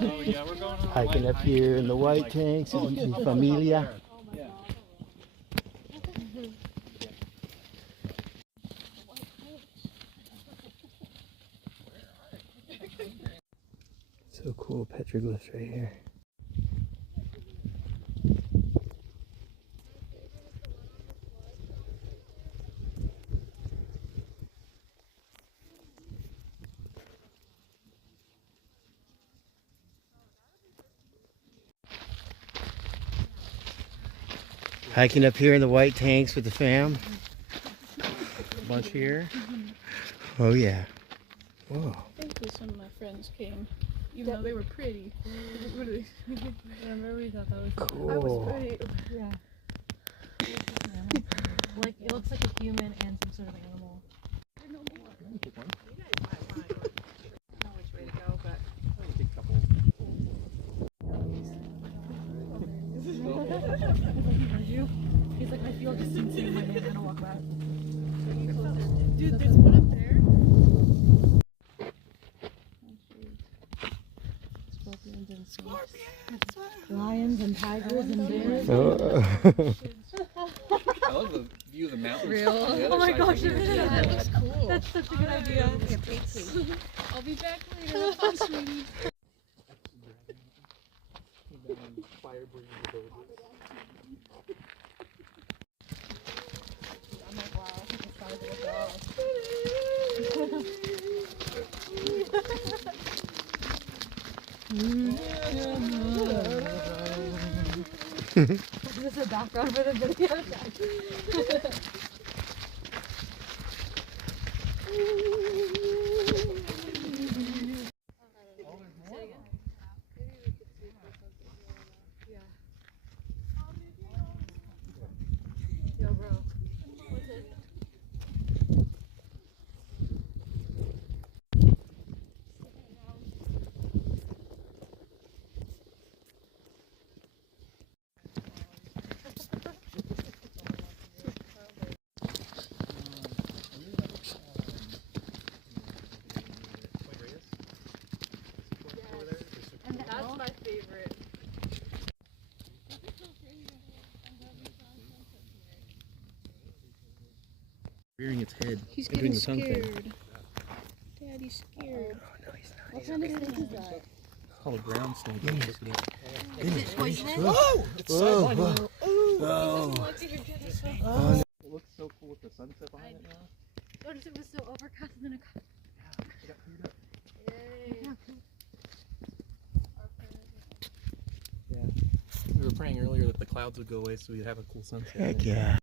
Oh, yeah, we're going on Hiking up here in the white tanks and the familia. So cool, petroglyphs right here. Hiking up here in the white tanks with the fam. Bunch here. Oh yeah. Whoa. I think some of my friends came, even though they were pretty. Remember we thought that was cool. I was pretty. Yeah. Like it looks like a human and some sort of animal. I know more. Take one. You guys might want to go. I don't know which way to go, but. Take a couple. He's like, I feel distancing in my hand, I'm gonna walk back. Dude, there's one up there. Scorpions and snakes. Lions and tigers and bears. Oh. I love the view of the mountains. Real? Oh my gosh, That looks cool. that's such a good idea. I'll be back later. Have fun, sweetie. I'm like, wow, it's the size of a dog. Is this a background for the video? Yo, bro. That's my favorite. Rearing its head. He's and doing getting the tongue thing. scared. Daddy's scared. No, he's not. What kind of snake is that? It's called a ground snake. Is it poisonous? Whoa! It's Whoa, so whoa. Oh. Oh. It looks so cool with the sunset behind it now. Notice it was so overcast and then it got... It got cleared up. Yay. Yeah. We were praying earlier that the clouds would go away so we'd have a cool sunset. Heck yeah.